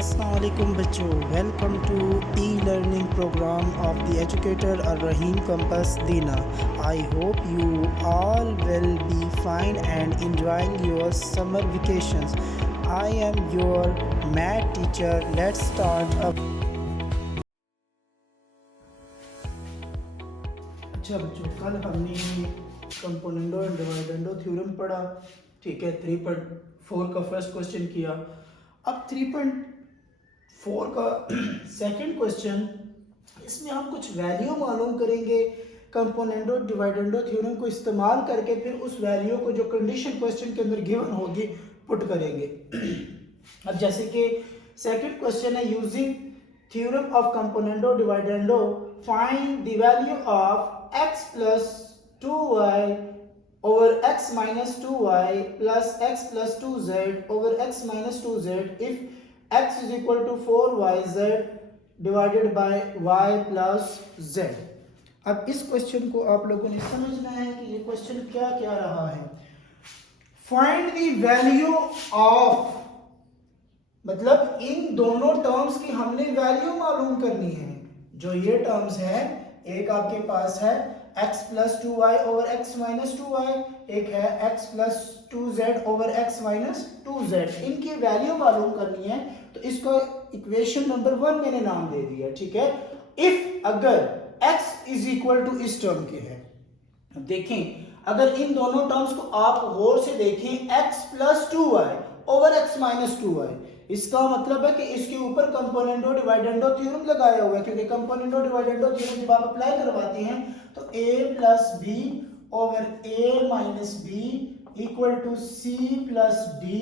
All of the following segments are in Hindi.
अस्सलाम वालेकुम बच्चों, welcome to e learning program of the educator Al-Rahim Campus Dina. I hope you all will be fine and enjoying your summer vacations. I am your math teacher. Let's start up. अच्छा बच्चों, कल हमने कंपोनेंडो एंड डिवाइडेंडो थ्योरम पढ़ा। ठीक है, 3.4 का फर्स्ट क्वेश्चन किया। अब 3.4 का सेकंड क्वेश्चन, इसमें हम कुछ वैल्यू मालूम करेंगे कंपोनेंडो डिवाइडेंडो थ्योरम को इस्तेमाल करके, फिर उस वैल्यू को जो कंडीशन क्वेश्चन के अंदर गिवन होगी पुट करेंगे। अब जैसे कि सेकंड क्वेश्चन है, using theorem of componendo dividendo find the value of x plus 2y over x minus 2y plus x plus 2z over x minus 2z if x is equal to 4yz divided by y plus z। अब इस क्वेश्चन को आप लोगों ने समझना है कि ये क्वेश्चन क्या क्या रहा है। फाइंड द वैल्यू ऑफ, मतलब इन दोनों टर्म्स की हमने वैल्यू मालूम करनी है। जो ये टर्म्स है, एक आपके पास है x plus 2y over x minus 2y, एक है x plus 2z over x minus 2z। इनकी वैल्यू मालूम करनी है, तो इसको इक्वेशन नंबर 1 मैंने नाम दे दिया। ठीक है, इफ अगर x इज इक्वल टू इस टर्म के है, देखें अगर इन दोनों टर्म्स को आप गौर से देखें, x plus 2y over x minus 2y, इसका मतलब है कि इसके ऊपर कंपोनेंडो डिवाइडेंडो थ्योरम लगाया हुआ है, क्योंकि कंपोनेंडो डिवाइडेंडो थ्योरम जब आप अप्लाई करवाते हैं तो a plus b over a minus b equal to c plus d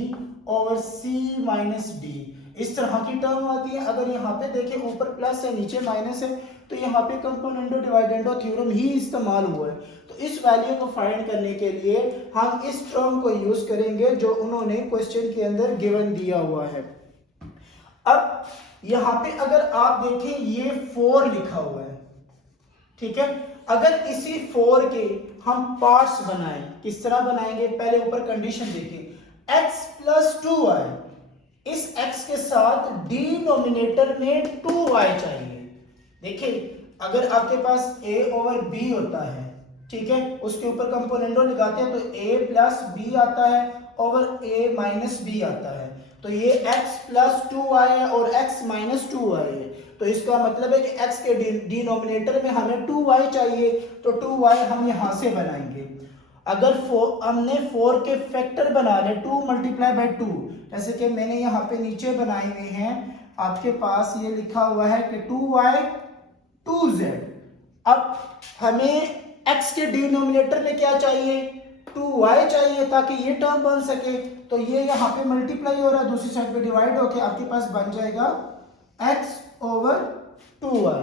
over c minus d, इस तरह की टर्म आती है। अगर यहाँ पे देखें ऊपर प्लस है नीचे माइनस है, तो यहाँ पे कंपोनेंडो डिवाइडेंडो थ्योरम ही इस्तेमाल हुआ है। तो इस वैल्यू को फाइंड करने के लिए हम इस टर्म को यूज करेंगे जो उन्होंने क्वेश्चन के अंदर गिवन दिया हुआ है। अब यहां पे अगर आप देखें ये 4 लिखा हुआ है, ठीक है। अगर इसी 4 के हम पार्ट्स बनाएं, किस तरह बनाएंगे, पहले ऊपर कंडीशन देखिए, x प्लस 2y, इस x के साथ डिनोमिनेटर में 2y चाहिए। देखिए अगर आपके पास a ओवर b होता है, ठीक है, उसके ऊपर कंपोनेंडो लगाते हैं तो a प्लस b आता है ओवर a माइनस b आता है, तो ये x प्लस 2y है और x माइनस 2y है। तो इसका मतलब है कि x के डिनोमिनेटर में हमें 2y चाहिए, तो 2y हम यहां से बनाएंगे। अगर हमने 4 के फैक्टर बना ले, 2 मल्टीप्लाई बाई 2, जैसे कि मैंने यहाँ पे नीचे बनाए हुए हैं, आपके पास ये लिखा हुआ है कि 2y 2z। अब हमें x के डिनोमिनेटर में क्या चाहिए, 2y चाहिए, ताकि ये टर्म बन सके। तो ये यहाँ पे मल्टीप्लाई हो रहा है, दूसरी साइड पे डिवाइड होके आपके पास बन जाएगा x ओवर 2y।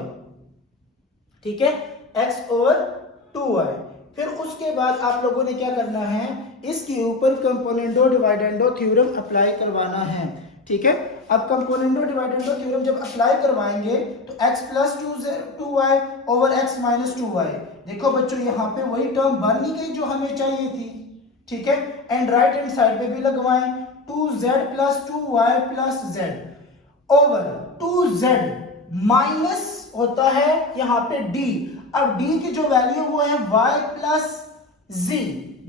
ठीक है, x ओवर 2y। फिर उसके बाद आप लोगों ने क्या करना है, इसके ऊपर कंपोनेंडो डिवाइडेंडो थ्योरम अप्लाई करवाना है। ठीक है, अब कंपोनेंडो डिवाइडेंडो थ्योरम जब अप्लाई करवाएंगे तो x plus 2y over x minus 2y, देखो बच्चों यहाँ पे वही टर्म बन नहीं गई जो हमें चाहिए थी। ठीक है, एंड राइट हैंड साइड पे भी लगवाएं, 2z plus 2y plus z over 2z minus होता है यहाँ पे d। अब d की जो वैल्यू वो है y प्लस z,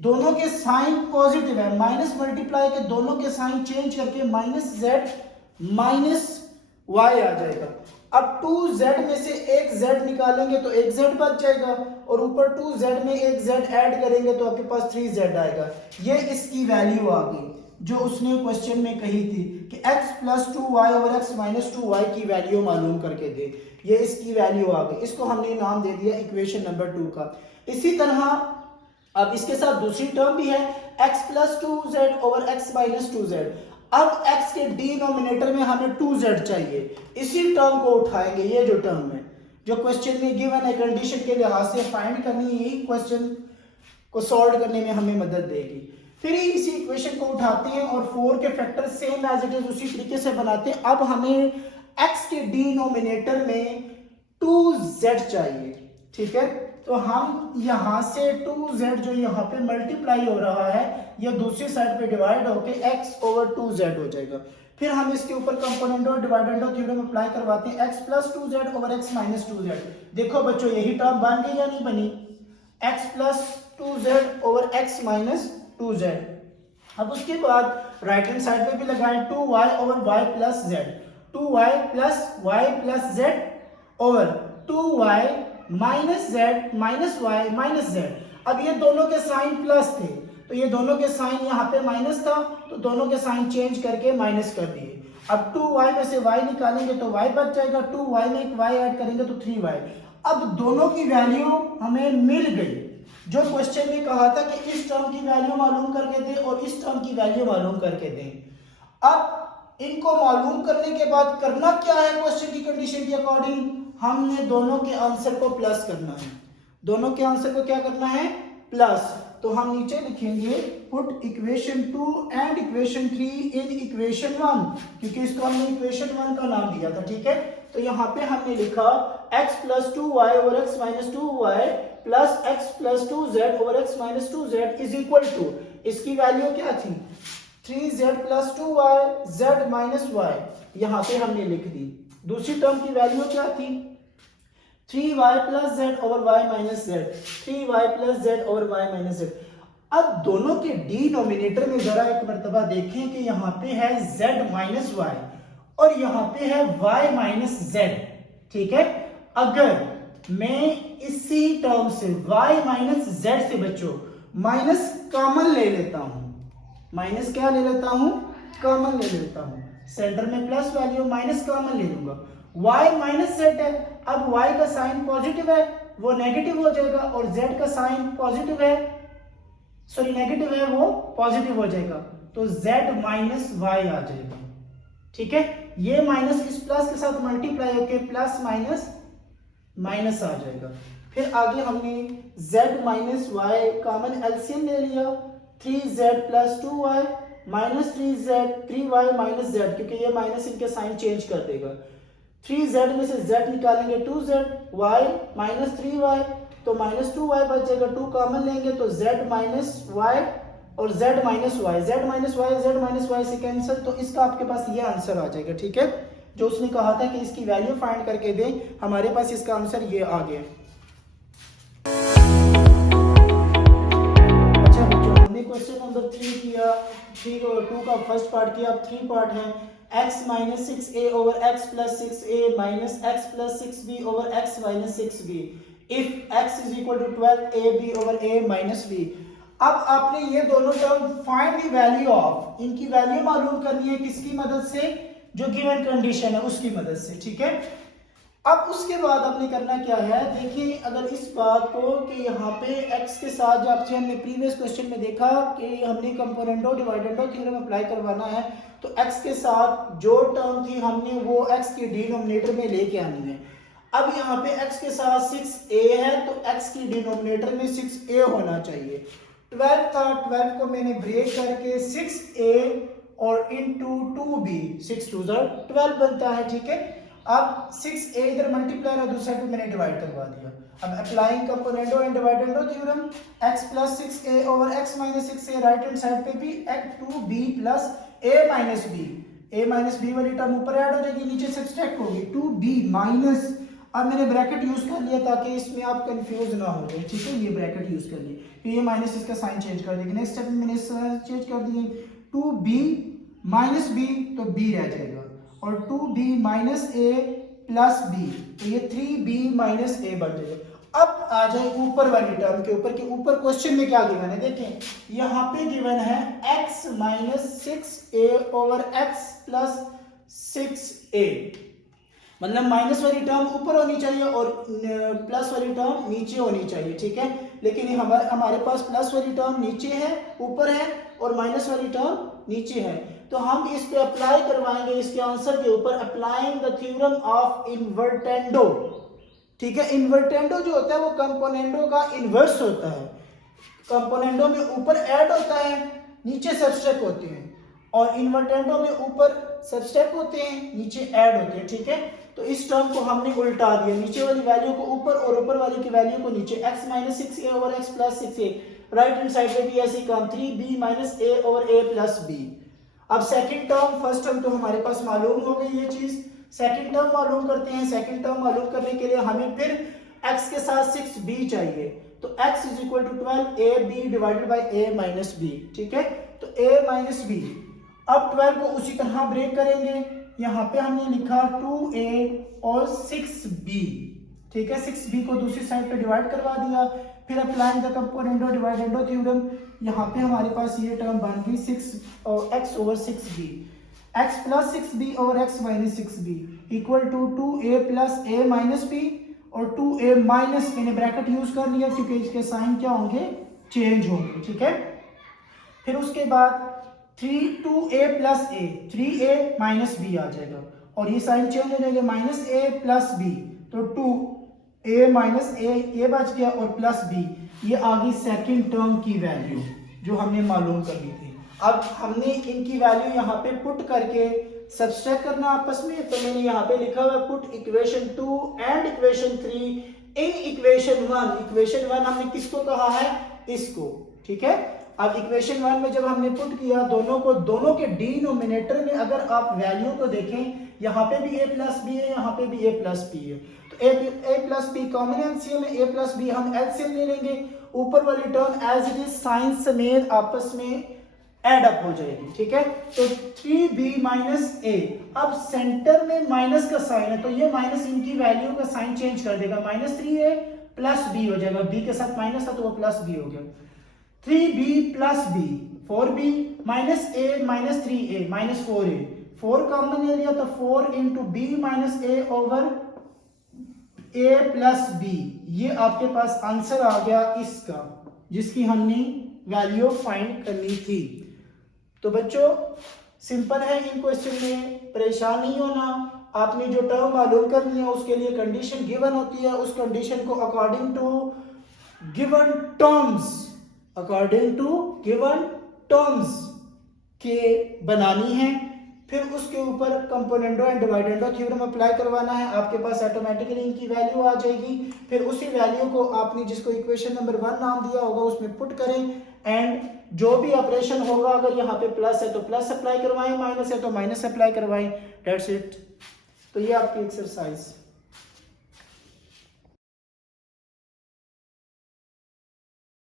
दोनों के साइन पॉजिटिव है, माइनस मल्टीप्लाई के दोनों के साइन चेंज करके माइनस z माइनस y आ जाएगा। अब 2z में से एक z निकालेंगे तो एक z बच जाएगा, और ऊपर 2z में एक z ऐड करेंगे तो आपके पास 3z आएगा। ये इसकी वैल्यू आ गई जो उसने क्वेश्चन में कही थी कि x plus 2y over x minus 2y की वैल्यू मालूम करके दे। ये इसकी वैल्यू आ गई, इसको हमने नाम दे दिया इक्वेशन नंबर 2 का। इसी तरह अब इसके साथ दूसरी टर्म भी है, x plus 2z over x minus 2z। अब x के डिनोमिनेटर में हमें 2z चाहिए, इसी टर्म को उठाएंगे, ये जो टर्म है जो क्वेश्चन में गिवन है, कंडीशन के लिहाज से फाइंड करनी है, यही क्वेश्चन को सॉल्व करने में हमें मदद देगी। फिर इसी इक्वेशन को उठाते हैं और 4 के factor same as it is उसी तरीके से बनाते हैं। अब हमें x के डिनोमिनेटर में 2z चाहिए। ठीक है, तो हम यहां से 2z जो यहाँ पे मल्टीप्लाई हो रहा है, यह दूसरी साइड पे डिवाइड होके x ओवर 2z हो जाएगा। फिर हम इसके ऊपर कंपोनेंडो और डिवाइडेंडो थ्योरम अप्लाई करवाते हैं, x plus 2z over x minus 2z। देखो बच्चों यही टर्म बन गई या नहीं बनी, x plus 2z over x minus 2z। अब उसके बाद राइट हैंड साइड पे भी लगाएं 2y over y plus z, 2y plus z over 2y minus z minus y minus z। अब ये दोनों के साइन प्लस थे तो ये दोनों के साइन यहाँ पे माइनस था तो दोनों के साइन चेंज करके माइनस कर दिए। अब 2y में से y निकालेंगे तो y बच जाएगा, 2y में एक y ऐड करेंगे तो 3y। अब दोनों की वैल्यू हमें मिल गई। जो क्वेश्चन में कहा था कि इस टर्म की वैल्यू मालूम करके दें और इस टर्म की वैल्यू मालूम करके दें। अब इनको मालूम करने के बाद करना क्या है, क्वेश्चन की कंडीशन के अकॉर्डिंग हमने दोनों के आंसर को प्लस करना है। दोनों के आंसर को क्या करना है, प्लस। तो हम नीचे लिखेंगे put equation 2 and equation 3 in equation 1, क्योंकि इसको हमने इक्वेशन 1 का नाम दिया था, ठीक है। तो यहाँ पे हमने लिखा x plus 2y over x minus 2y plus x plus 2z over x minus 2z is equal to, इसकी वैल्यू क्या थी 3z plus 2y z minus y, यहाँ पे हमने लिख दी। दूसरी टर्म की वैल्यू क्या थी 3y plus z over y minus z, 3y plus z over y minus z। अब दोनों के डिनोमिनेटर में जरा एक मर्तबा देखें कि यहाँ पे है z माइनस y और यहाँ पे है y माइनस z, ठीक है। अगर मैं इसी टर्म से y माइनस z से बच्चों माइनस कॉमन ले लेता हूं, माइनस क्या ले लेता हूं, कॉमन ले लेता हूं, सेंटर में प्लस वैल्यू माइनस कॉमन ले लूंगा, y माइनस z है। अब y का साइन पॉजिटिव है वो नेगेटिव हो जाएगा और z का साइन पॉजिटिव है, सॉरी नेगेटिव है वो पॉजिटिव हो जाएगा, तो z माइनस y आ जाएगा, ठीक है। ये माइनस इस प्लस के साथ मल्टीप्लाई होकर प्लस माइनस माइनस आ जाएगा। फिर आगे हमने z minus y common LCM ले लिया, 3z plus 2y minus 3y minus z, क्योंकि ये माइनस इनके साइन चेंज कर देगा। 3z में से z निकालेंगे 2z, y माइनस 3y तो माइनस 2y बच जाएगा, 2 कॉमन लेंगे तो z माइनस y और z minus y, z minus y से कैंसिल, तो इसका आपके पास ये आंसर आ जाएगा, ठीक है। जो उसने कहा था कि इसकी वैल्यू फाइंड करके दें, हमारे पास इसका आंसर ये आ गया। अच्छा बच्चों हमने क्वेश्चन नंबर 3 किया, 3 और 2 का फर्स्ट पार्ट किया, अब 3 पार्ट है। x minus 6a over x plus 6a minus x plus 6b over x minus 6b if x is equal to 12ab over a minus b। अब आपने ये दोनों term find the value of, इनकी वैल्यू मालूम करनी है किसकी मदद से, जो गिवन कंडीशन है उसकी मदद से, ठीक है। अब उसके बाद आपने करना क्या है, देखिए अगर इस बात को कि यहाँ पे x के साथ जो आपसे हमने प्रीवियस क्वेश्चन में देखा कि हमने कंपोनेंडो डिवाइडेंडो थ्योरम अप्लाई करवाना है, तो x के साथ जो टर्म थी हमने वो x के डिनोमिनेटर में लेके आनी है। अब यहाँ पे x के साथ 6a है तो x की डिनोमिनेटर में 6a होना चाहिए। 12 था, 12 को मैंने ब्रेक करके 6a और इंटू 2b, 6 2 12 बनता है, ठीक है। अब 6a इधर मल्टीप्लाई है, दूसरे को मैंने डिवाइड करवा दिया। अब applying componendo and dividendo theorem, x plus 6a over x minus 6a, right hand side पे भी 2b plus a minus b वाली टर्म ऊपर ऐड हो जाएगी, नीचे सब्सट्रैक्ट होगी 2b माइनस, अब मैंने ब्रैकेट यूज कर लिया ताकि इसमें आप कंफ्यूज ना हो जाए, ठीक है। ये ब्रैकेट यूज कर लिए, तो ये माइनस इसका साइन चेंज कर देंगे। नेक्स्ट स्टेप में मैंने चेंज कर दिए 2b माइनस b तो b रह जाएगा और 2b minus a plus b, तो ये 3b माइनस a बन जाएगा। अब आ जाए ऊपर वाली टर्म के ऊपर, कि ऊपर क्वेश्चन में क्या गिवन है, देखें यहाँ पे गिवन है x minus 6a over x plus 6a, मतलब माइनस वाली टर्म ऊपर होनी चाहिए और प्लस वाली टर्म नीचे होनी चाहिए, ठीक है। लेकिन हमारे पास प्लस वाली टर्म नीचे है, ऊपर है, और माइनस वाली टर्म नीचे है, तो हम इस पे अप्लाई करवाएंगे इसके आंसर के ऊपर, applying the theorem of invertendo, ठीक है। इन्वर्टेंडो जो होता है वो कंपोनेंडो का इन्वर्स होता है। कंपोनेंडो में ऊपर ऐड होता है, नीचे सब्सट्रैक्ट होते हैं, और इन्वर्टेंडो में ऊपर सब्सट्रैक्ट होते हैं, नीचे ऐड होते हैं, ठीक है। तो इस टर्म को हमने उल्टा दिया, नीचे वाली वैल्यू को ऊपर और ऊपर वाली की वैल्यू को नीचे, x minus 6a over x plus 6a, right hand side पे भी ऐसे काम 3b minus a over a plus b। अब सेकंड टर्म, फर्स्ट टर्म तो हमारे पास मालूम हो गई ये चीज, सेकंड टर्म मालूम करते हैं। सेकंड टर्म मालूम करने के लिए हमें फिर x के साथ 6b चाहिए, तो x is equal to 12ab divided by a minus b, ठीक है। तो a माइनस b, अब 12 को उसी तरह ब्रेक करेंगे, यहाँ पे हमने लिखा 2a और 6b, ठीक है। 6b को दूसरी साइड पे डिवाइड करवा दिया, फिर अप्लाइंग द कंपोनेंडो डिवाइडेंडो थ्योरम, यहाँ पे हमारे पास ये टर्म बन गई 6 और x over 6b, x plus 6b over x minus 6b equal to 2a plus a minus b और 2a माइनस, मैंने ब्रैकेट यूज कर लिया क्योंकि इसके साइन क्या होंगे, चेंज होंगे, ठीक है। फिर उसके बाद 2a plus a, 3a minus b आ जाएगा और ये साइन चेंज हो जाएगा, माइनस a प्लस b, तो 2a माइनस a ये बच गया और प्लस b, ये आ गई सेकेंड टर्म की वैल्यू जो हमने मालूम करनी थी। अब हमने इनकी वैल्यू यहाँ पे पुट करके सब्सट्रैक्ट करना आपस में, तो मैंने यहाँ पे लिखा हुआ put equation 2 and equation 3 in equation 1। Equation 1 हमने किसको कहा है, इसको, ठीक है। अब इक्वेशन 1 में जब हमने पुट किया दोनों को, दोनों के डिनोमिनेटर में अगर आप वैल्यू को देखें, यहाँ पे भी a प्लस बी है, यहाँ पे भी a प्लस बी है, तो a plus b common LCM है, a प्लस बी हम एलसीएम ले लेंगे, ऊपर वाली term as it is sign समेत आपस में एड अप हो जाएगी, ठीक है। तो 3b माइनस a, अब सेंटर में माइनस का साइन है तो ये माइनस इनकी वैल्यू का साइन चेंज कर देगा, माइनस 3a प्लस b हो जाएगा, b के साथ माइनस था तो वो प्लस b हो गया, 3b plus b, 4b minus a minus 3a minus 4a, 4 common area तो 4 into b minus a over a plus b, ये आपके पास आंसर आ गया इसका जिसकी हमने वैल्यू फाइंड करनी थी। तो बच्चों सिंपल है, इन क्वेश्चन में परेशान नहीं होना, आपने जो टर्म मालूम करनी है उसके लिए कंडीशन गिवन होती है, उस कंडीशन को according to given terms, according to given terms के बनानी है, फिर उसके ऊपर componendo and dividendo theorem apply करवाना है, आपके पास ऑटोमेटिकली इनकी वैल्यू आ जाएगी। फिर उसी वैल्यू को आपने जिसको इक्वेशन नंबर 1 नाम दिया होगा उसमें पुट करें एंड जो भी ऑपरेशन होगा, अगर यहाँ पे प्लस है तो प्लस अप्लाई करवाएं, माइनस है तो माइनस अप्लाई करवाएं, दैट्स इट। तो ये आपकी एक्सरसाइज।